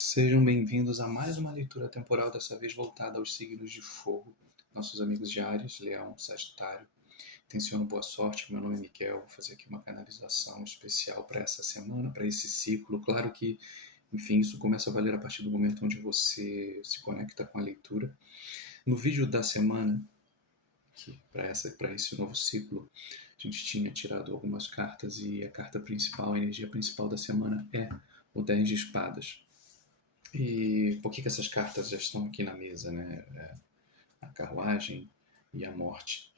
Sejam bem-vindos a mais uma leitura temporal, dessa vez voltada aos signos de fogo. Nossos amigos de Áries, Leão, Sagitário. Tenciono boa sorte, meu nome é Miquel, vou fazer aqui uma canalização especial para essa semana, para esse ciclo. Claro que, enfim, isso começa a valer a partir do momento onde você se conecta com a leitura. No vídeo da semana, para esse novo ciclo, a gente tinha tirado algumas cartas e a carta principal, a energia principal da semana é o 10 de espadas. E por que essas cartas já estão aqui na mesa, né? A carruagem e a morte.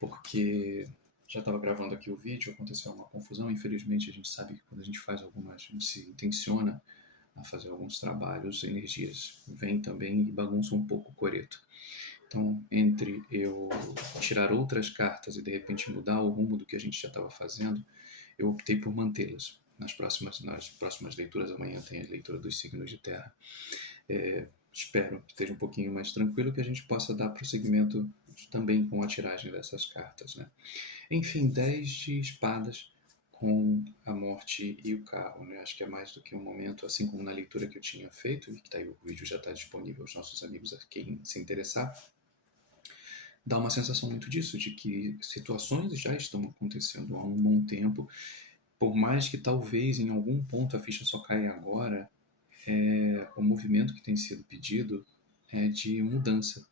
Porque já estava gravando aqui o vídeo, aconteceu uma confusão. Infelizmente, a gente sabe que quando a gente faz a gente se intenciona a fazer alguns trabalhos, energias vêm também e bagunçam um pouco o coreto. Então, entre eu tirar outras cartas e de repente mudar o rumo do que a gente já estava fazendo, eu optei por mantê-las. Nas próximas leituras, amanhã tem a leitura dos signos de terra. Espero que esteja um pouquinho mais tranquilo, que a gente possa dar prosseguimento também com a tiragem dessas cartas, né? Enfim, 10 de espadas com a morte e o carro, né? Acho que é mais do que um momento, assim como na leitura que eu tinha feito, e que tá aí, o vídeo já está disponível aos nossos amigos, a quem se interessar. Dá uma sensação muito disso, de que situações já estão acontecendo há um bom tempo, por mais que talvez em algum ponto a ficha só caia agora. O movimento que tem sido pedido é de mudança,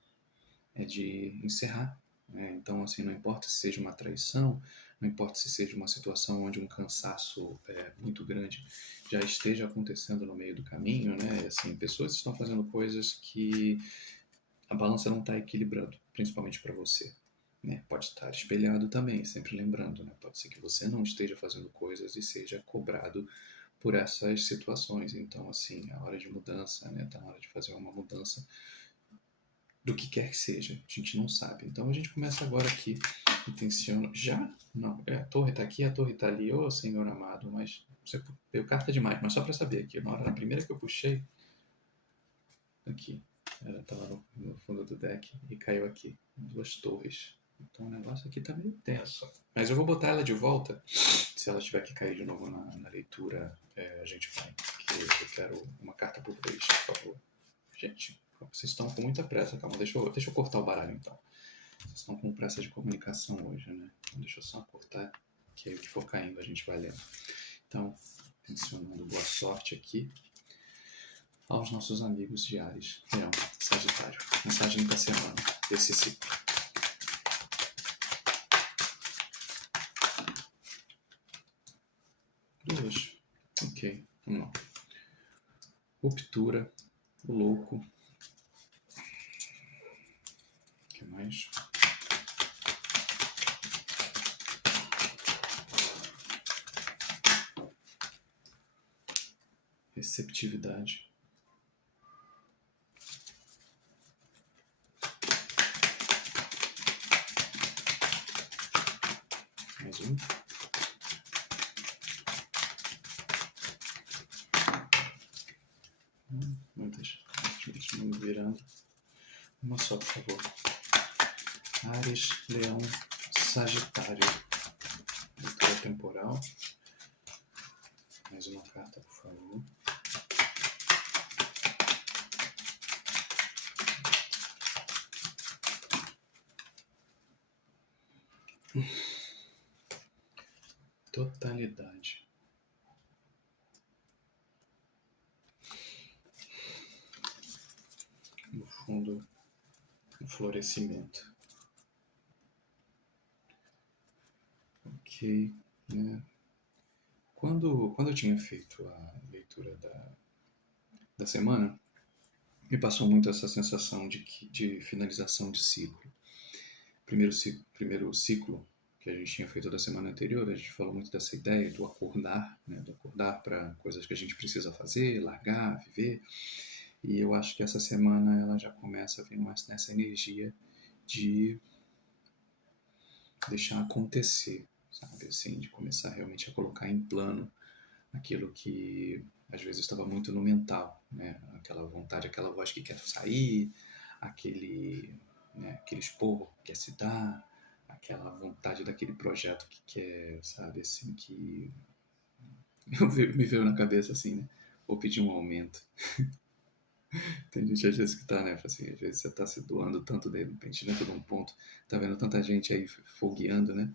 é de encerrar. Então, assim, não importa se seja uma traição, não importa se seja uma situação onde um cansaço muito grande já esteja acontecendo no meio do caminho, né? Assim, pessoas estão fazendo coisas que a balança não está equilibrando, principalmente para você. Né? Pode estar espelhado também, sempre lembrando, né? Pode ser que você não esteja fazendo coisas e seja cobrado por essas situações. Então, assim, a hora de mudança, né? Tá na hora de fazer uma mudança do que quer que seja. A gente não sabe. Então, a gente começa agora aqui. Intenciono. Já? Não. A torre tá aqui, a torre tá ali. Ô, Senhor amado, mas você deu carta demais. Mas só para saber aqui, na primeira que eu puxei, aqui, ela tava no fundo do deck e caiu aqui. 2 torres. Então o negócio aqui tá meio tenso. Mas eu vou botar ela de volta. Se ela tiver que cair de novo na leitura, a gente vai. Porque eu quero uma carta por vez, por favor. Gente, vocês estão com muita pressa. Calma, deixa eu cortar o baralho então. Vocês estão com pressa de comunicação hoje, né? Então, deixa eu só cortar, que aí o que for caindo a gente vai lendo. Então, tensionando boa sorte aqui aos nossos amigos de Áries, Leão, Sagitário. Mensagem da semana desse ciclo. Duas. Ok, vamos lá. Ruptura, o louco. O que mais? Receptividade. Mais um. Muitas. Continuando virando. Uma só, por favor. Áries, Leão, Sagitário. Leitura temporal. Mais uma carta, por favor. Totalidade. No fundo, o florescimento. Ok, né? Quando eu tinha feito a leitura da semana, me passou muito essa sensação de finalização de ciclo. Primeiro ciclo que a gente tinha feito da semana anterior, a gente falou muito dessa ideia do acordar, né? Do acordar para coisas que a gente precisa fazer, largar, viver. E eu acho que essa semana ela já começa a vir mais nessa energia de deixar acontecer, sabe? Assim, de começar realmente a colocar em plano aquilo que às vezes estava muito no mental, né? Aquela vontade, aquela voz que quer sair, aquele esporro que quer se dar, aquela vontade daquele projeto que quer, sabe, assim, que me veio na cabeça assim, né? ou pedir um aumento. Tem gente às vezes que tá, né? Assim, às vezes você tá se doando tanto de repente dentro de um ponto, tá vendo tanta gente aí fogueando, né?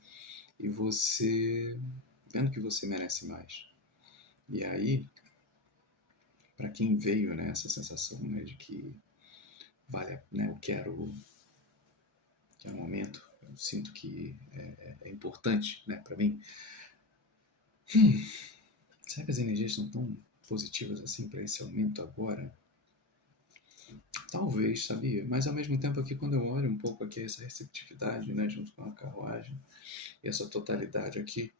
E você vendo que você merece mais. E aí, para quem veio, né, essa sensação, né, de que vale, né, eu quero que é um momento, eu sinto que é importante, né, para mim. Será que as energias são tão positivas assim para esse aumento agora? Talvez, sabia? Mas ao mesmo tempo aqui, quando eu olho um pouco aqui essa receptividade, né, junto com a carruagem, e essa totalidade aqui,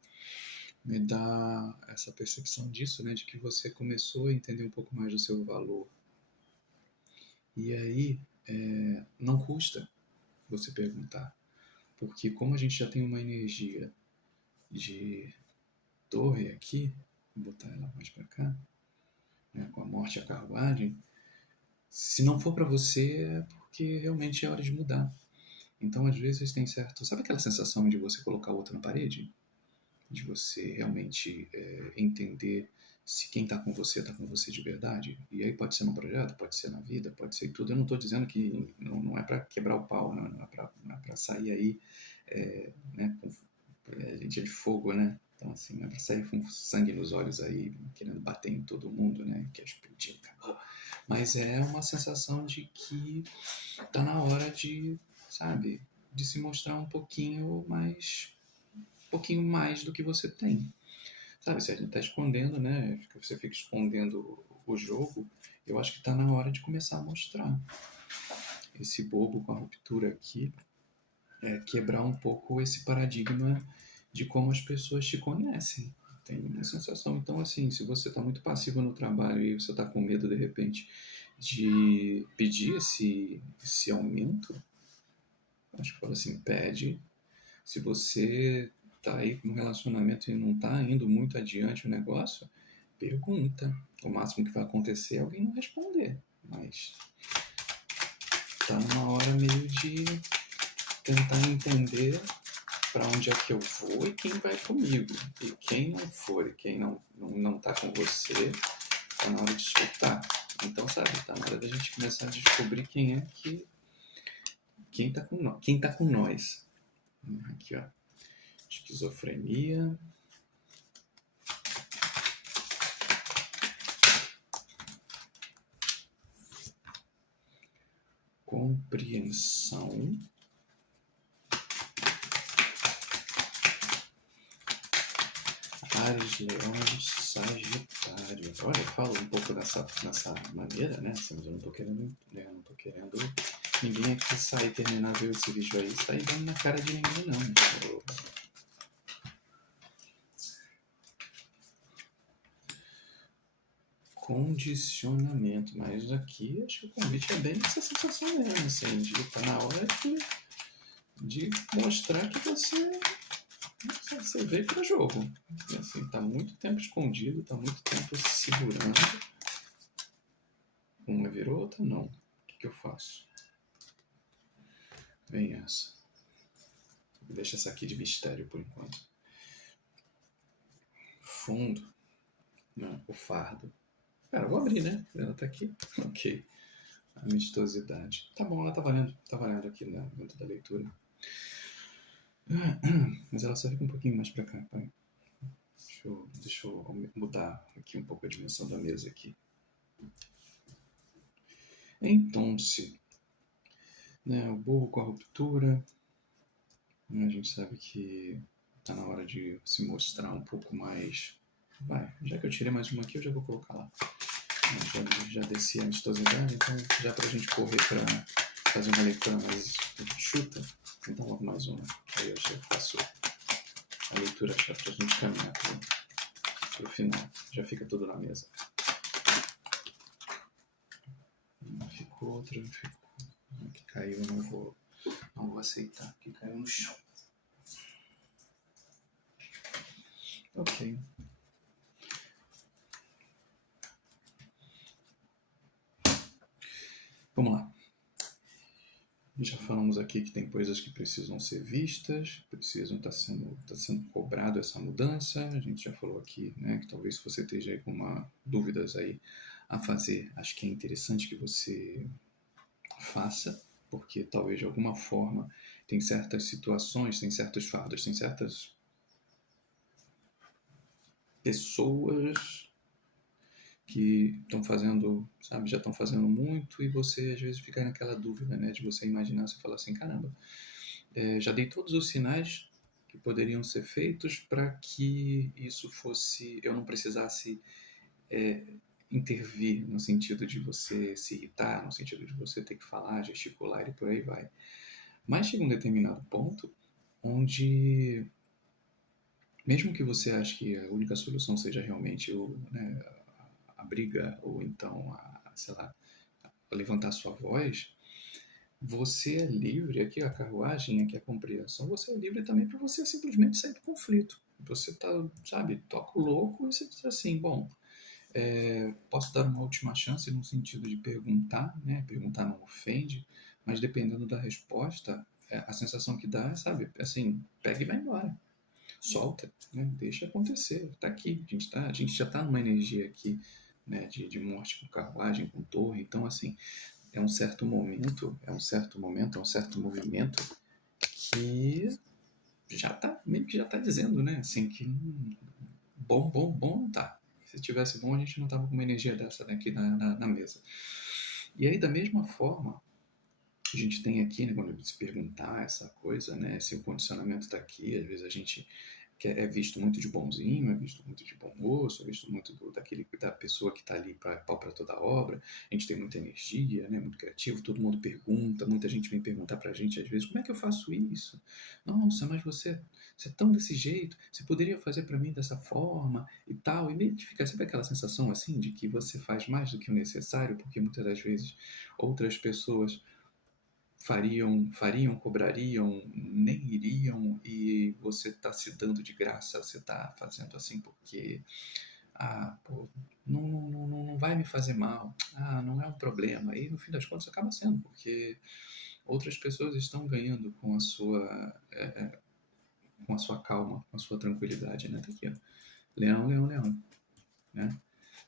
me dá essa percepção disso, né, de que você começou a entender um pouco mais do seu valor. E aí, não custa você perguntar, porque como a gente já tem uma energia de torre aqui, vou botar ela mais para cá, né, com a morte e a carruagem, se não for para você é porque realmente é hora de mudar. Então, às vezes tem certo, sabe aquela sensação de você colocar outra na parede? De você realmente entender se quem está com você de verdade. E aí pode ser no projeto, pode ser na vida, pode ser em tudo. Eu não estou dizendo que não é para quebrar o pau, não é para sair aí, né, com, a gente é de fogo, né? Então, assim, não é para sair com sangue nos olhos aí, querendo bater em todo mundo, né? Quer explodir, acabou. Mas é uma sensação de que tá na hora de, sabe, de se mostrar um pouquinho mais do que você tem. Sabe, se a gente está escondendo, né? Você fica escondendo o jogo, eu acho que está na hora de começar a mostrar. Esse bobo com a ruptura aqui quebrar um pouco esse paradigma de como as pessoas te conhecem. Tem uma sensação. Então, assim, se você está muito passivo no trabalho e você está com medo, de repente, de pedir esse aumento, acho que fala assim, pede. Se você tá aí com um relacionamento e não tá indo muito adiante o negócio, pergunta. O máximo que vai acontecer é alguém não responder. Mas tá na hora meio de tentar entender para onde é que eu vou e quem vai comigo. E quem não for e quem não tá com você, tá na hora de escutar. Então, sabe, tá na hora da gente começar a descobrir quem é que... Quem tá com nós. Aqui, ó. Esquizofrenia. Compreensão. Áries, Leões, Sagitário. Olha, eu falo um pouco nessa maneira, né? Assim, mas eu não tô querendo, né? Eu não tô querendo ninguém aqui sair, terminar ver esse vídeo aí, sair dando na cara de ninguém, não. Condicionamento, mas aqui acho que o convite é bem essa sensação mesmo, assim, de estar na hora de mostrar que você veio para o jogo. E, assim, tá muito tempo escondido, tá muito tempo segurando. Uma virou, outra não. O que eu faço? Vem essa. Deixa essa aqui de mistério por enquanto. Fundo. Não, o fardo. Cara, eu vou abrir, né? Ela tá aqui. Ok. Amistosidade. Tá bom, ela tá valendo aqui dentro da leitura. Mas ela só fica um pouquinho mais pra cá, pai. Deixa eu mudar aqui um pouco a dimensão da mesa aqui. Então, se né, o burro com a ruptura, né, a gente sabe que tá na hora de se mostrar um pouco mais. Vai, já que eu tirei mais uma aqui, eu já vou colocar lá. Já desci a amistosidade, então já pra gente correr pra fazer uma leitura mais chuta, então logo mais uma. Aí eu já faço a leitura já pra gente caminhar pro final. Já fica tudo na mesa. Ficou outra, ficou. O que caiu eu não vou aceitar, que caiu no chão. Ok. Vamos lá. Já falamos aqui que tem coisas que precisam ser vistas, precisam tá sendo cobrado essa mudança. A gente já falou aqui, né, que talvez se você esteja aí com uma dúvidas aí a fazer, acho que é interessante que você faça, porque talvez de alguma forma tem certas situações, tem certos fatos, tem certas pessoas que estão fazendo, sabe, já estão fazendo muito e você às vezes fica naquela dúvida, né, de você imaginar, você fala assim, caramba, já dei todos os sinais que poderiam ser feitos para que isso fosse, eu não precisasse é, intervir no sentido de você se irritar, no sentido de você ter que falar, gesticular e por aí vai. Mas chega um determinado ponto onde, mesmo que você ache que a única solução seja realmente né, a briga ou então sei lá, a levantar sua voz, você é livre, aqui a carruagem, aqui a compreensão, você é livre também para você simplesmente sair do conflito. Você tá, sabe, toca o louco e você diz assim, bom, posso dar uma última chance no sentido de perguntar, né? Perguntar não ofende, mas dependendo da resposta, a sensação que dá é, sabe, assim, pega e vai embora. Solta, né? Deixa acontecer. Tá aqui, a gente já está numa energia aqui, né, de morte com carruagem, com torre. Então, assim, é um certo movimento que já tá, meio que já tá dizendo, né, assim, que bom não tá. Se tivesse bom, a gente não tava com uma energia dessa aqui na mesa. E aí, da mesma forma, a gente tem aqui, né, quando se perguntar essa coisa, né, se o condicionamento está aqui, às vezes a gente é visto muito de bonzinho, é visto muito de bom moço, é visto muito da pessoa que está ali para pau para toda a obra. A gente tem muita energia, né, muito criativo, todo mundo pergunta, muita gente vem perguntar para a gente às vezes, como é que eu faço isso? Nossa, mas você é tão desse jeito, você poderia fazer para mim dessa forma e tal, e meio que fica sempre aquela sensação assim de que você faz mais do que o necessário, porque muitas das vezes outras pessoas cobrariam, nem iriam e você está se dando de graça, você está fazendo assim porque, pô, não vai me fazer mal, não é um problema. E no fim das contas acaba sendo, porque outras pessoas estão ganhando com a sua calma, com a sua tranquilidade, né? Tá aqui, ó. Leão, leão, leão, né?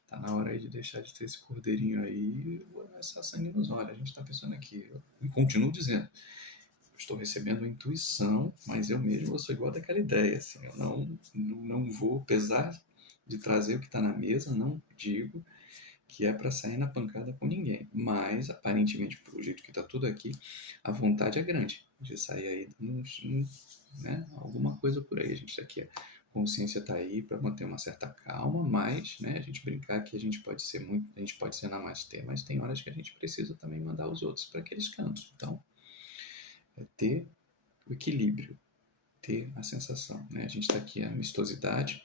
Tá na hora aí de deixar de ter esse cordeirinho aí e essa sangue nos olhos. A gente está pensando aqui, e continuo dizendo, estou recebendo intuição, mas eu mesmo sou igual daquela ideia, assim, eu não vou, apesar de trazer o que está na mesa, não digo que é para sair na pancada com ninguém, mas aparentemente, pelo jeito que está tudo aqui, a vontade é grande de sair aí né, alguma coisa por aí, a gente tá aqui, a consciência está aí para manter uma certa calma, mas, né, a gente brincar que a gente pode ser namastê, mas tem horas que a gente precisa também mandar os outros para aqueles cantos, então é ter o equilíbrio, ter a sensação. Né? A gente está aqui a amistosidade,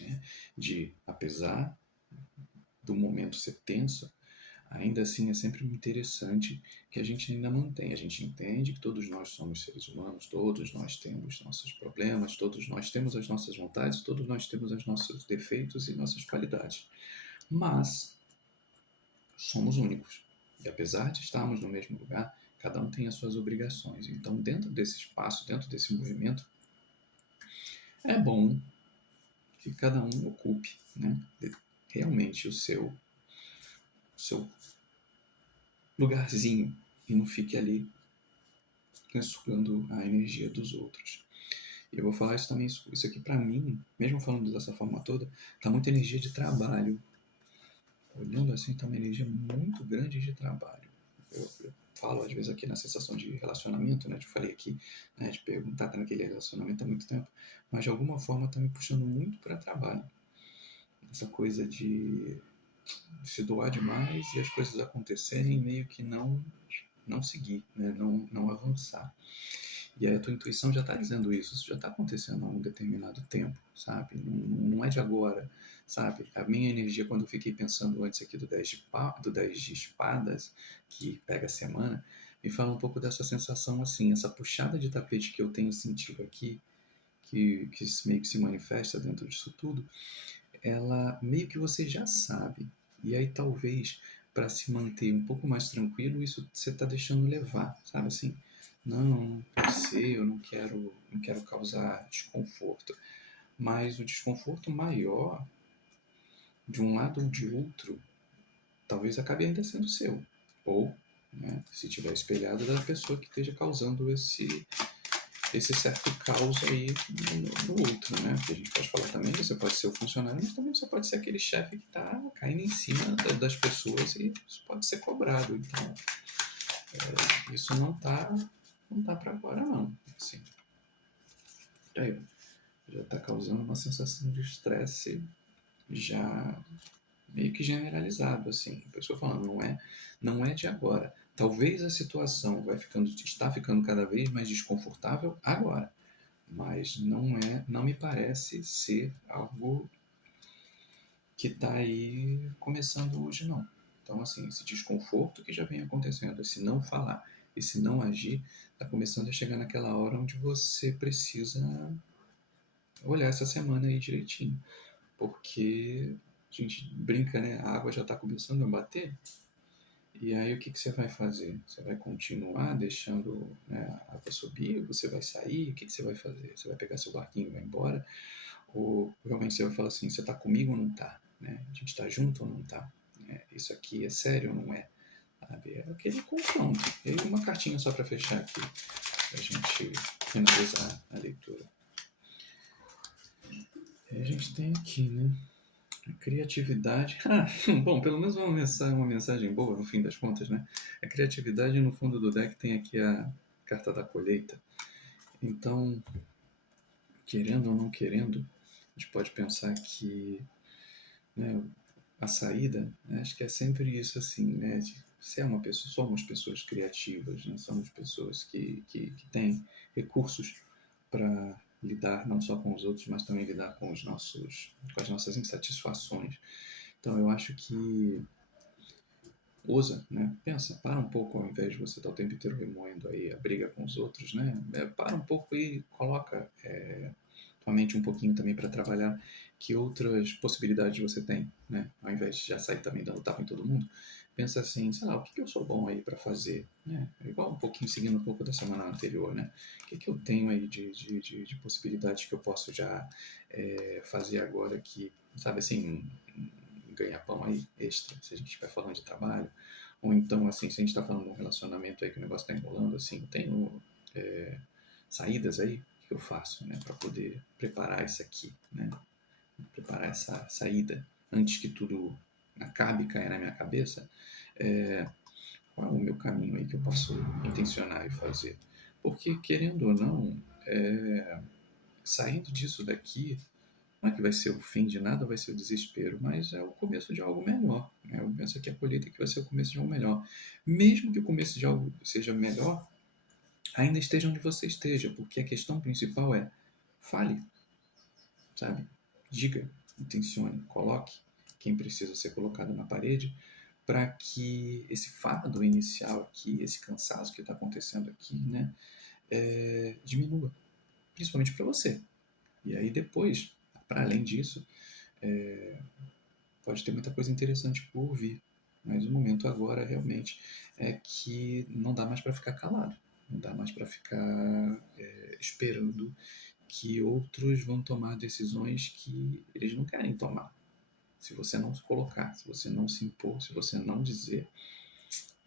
né? De, apesar do momento ser tenso, ainda assim é sempre interessante que a gente ainda mantém. A gente entende que todos nós somos seres humanos, todos nós temos nossos problemas, todos nós temos as nossas vontades, todos nós temos os nossos defeitos e nossas qualidades. Mas somos únicos. E apesar de estarmos no mesmo lugar, cada um tem as suas obrigações. Então, dentro desse espaço, dentro desse movimento, é bom que cada um ocupe, né, realmente o seu lugarzinho e não fique ali sugando a energia dos outros. E eu vou falar isso também, isso aqui para mim, mesmo falando dessa forma toda, tá muita energia de trabalho. Olhando assim, tá uma energia muito grande de trabalho. Eu falo às vezes aqui na sensação de relacionamento, né? Eu falei aqui, né, de perguntar, tá naquele relacionamento há muito tempo, mas de alguma forma tá me puxando muito para trabalho. Essa coisa de se doar demais e as coisas acontecerem meio que não seguir, né? Não avançar. E aí a tua intuição já está dizendo isso já está acontecendo há um determinado tempo, sabe? Não é de agora, sabe? A minha energia, quando eu fiquei pensando antes aqui do 10 de espadas, que pega a semana, me fala um pouco dessa sensação assim, essa puxada de tapete que eu tenho sentido aqui, que meio que se manifesta dentro disso tudo, ela meio que você já sabe. E aí talvez para se manter um pouco mais tranquilo, isso você está deixando levar, sabe assim? Não pode ser, eu não quero causar desconforto. Mas o desconforto maior, de um lado ou de outro, talvez acabe ainda sendo seu. Ou, né, se tiver espelhado, da pessoa que esteja causando esse certo caos aí no outro, né? Porque a gente pode falar também, você pode ser o funcionário, mas também você pode ser aquele chefe que está caindo em cima das pessoas e isso pode ser cobrado. Então, isso não tá para agora não. Assim, aí, já está causando uma sensação de estresse já meio que generalizado, assim. A pessoa falando, não é de agora. Talvez a situação está ficando cada vez mais desconfortável agora, mas não me parece ser algo que está aí começando hoje, não. Então, assim, esse desconforto que já vem acontecendo, esse não falar, esse não agir, está começando a chegar naquela hora onde você precisa olhar essa semana aí direitinho. Porque a gente brinca, né? A água já está começando a bater. E aí o que você vai fazer? Você vai continuar deixando, né, a água subir? Você vai sair? O que você vai fazer? Você vai pegar seu barquinho e vai embora? Ou realmente você vai falar assim, você está comigo ou não está? Né? A gente está junto ou não está? Isso aqui é sério ou não é? Sabe? É aquele confronto. E uma cartinha só para fechar aqui, para a gente finalizar a leitura. E a gente tem aqui, né? Criatividade. Bom, pelo menos uma mensagem boa no fim das contas, né? A criatividade no fundo do deck tem aqui a carta da colheita. Então, querendo ou não querendo, a gente pode pensar que, né, a saída, né, acho que é sempre isso assim, né? Se é uma pessoa, somos pessoas criativas, né? Somos pessoas que têm recursos para lidar não só com os outros, mas também lidar com as nossas insatisfações. Então eu acho que usa, né? Pensa, para um pouco ao invés de você estar o tempo inteiro remoendo aí a briga com os outros, né? Para um pouco e coloca tua mente um pouquinho também para trabalhar que outras possibilidades você tem, né? Ao invés de já sair também dando tapa em todo mundo, pensa assim, sei lá, o que eu sou bom aí para fazer, né? Igual um pouquinho seguindo um pouco da semana anterior, né? O que eu tenho aí de possibilidades que eu posso já fazer agora que, sabe assim, ganha-pão aí extra, se a gente estiver falando de trabalho, ou então, assim, se a gente está falando de um relacionamento aí que o negócio está enrolando, assim, eu tenho saídas aí que eu faço, né, para poder preparar isso aqui, né, preparar essa saída antes que tudo acabe, caia na minha cabeça, qual é o meu caminho aí que eu posso intencionar e fazer? Porque, querendo ou não, saindo disso daqui, não é que vai ser o fim de nada, vai ser o desespero, mas é o começo de algo melhor. Né? Eu penso que a colheita que vai ser o começo de algo melhor. Mesmo que o começo de algo seja melhor, ainda esteja onde você esteja, porque a questão principal é fale, sabe? Diga, intencione, coloque quem precisa ser colocado na parede para que esse fardo inicial aqui, esse cansaço que está acontecendo aqui, né, diminua, principalmente para você. E aí depois, para além disso, pode ter muita coisa interessante por vir. Mas o momento agora realmente é que não dá mais para ficar calado, não dá mais para ficar esperando que outros vão tomar decisões que eles não querem tomar. Se você não se colocar, se você não se impor, se você não dizer,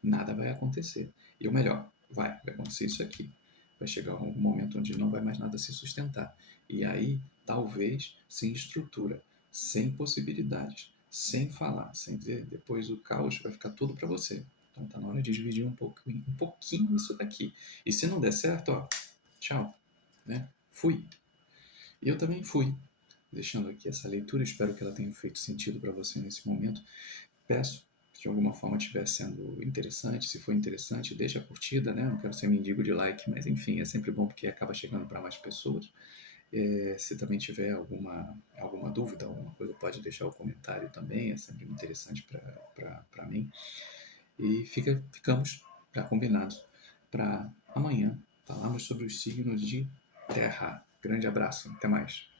nada vai acontecer. E o melhor, vai acontecer isso aqui. Vai chegar um momento onde não vai mais nada se sustentar. E aí, talvez, sem estrutura, sem possibilidades, sem falar, sem dizer, depois o caos vai ficar tudo para você. Então tá na hora de dividir um pouquinho isso daqui. E se não der certo, ó, tchau, né? Fui. E eu também fui. Deixando aqui essa leitura, espero que ela tenha feito sentido para você nesse momento. Peço que de alguma forma estiver sendo interessante. Se for interessante, deixa a curtida, né? Não quero ser mendigo de like, mas enfim, é sempre bom porque acaba chegando para mais pessoas. Se também tiver alguma dúvida, alguma coisa, pode deixar o comentário também, é sempre interessante para mim. E ficamos já combinados para amanhã falarmos sobre os signos de terra. Grande abraço, até mais.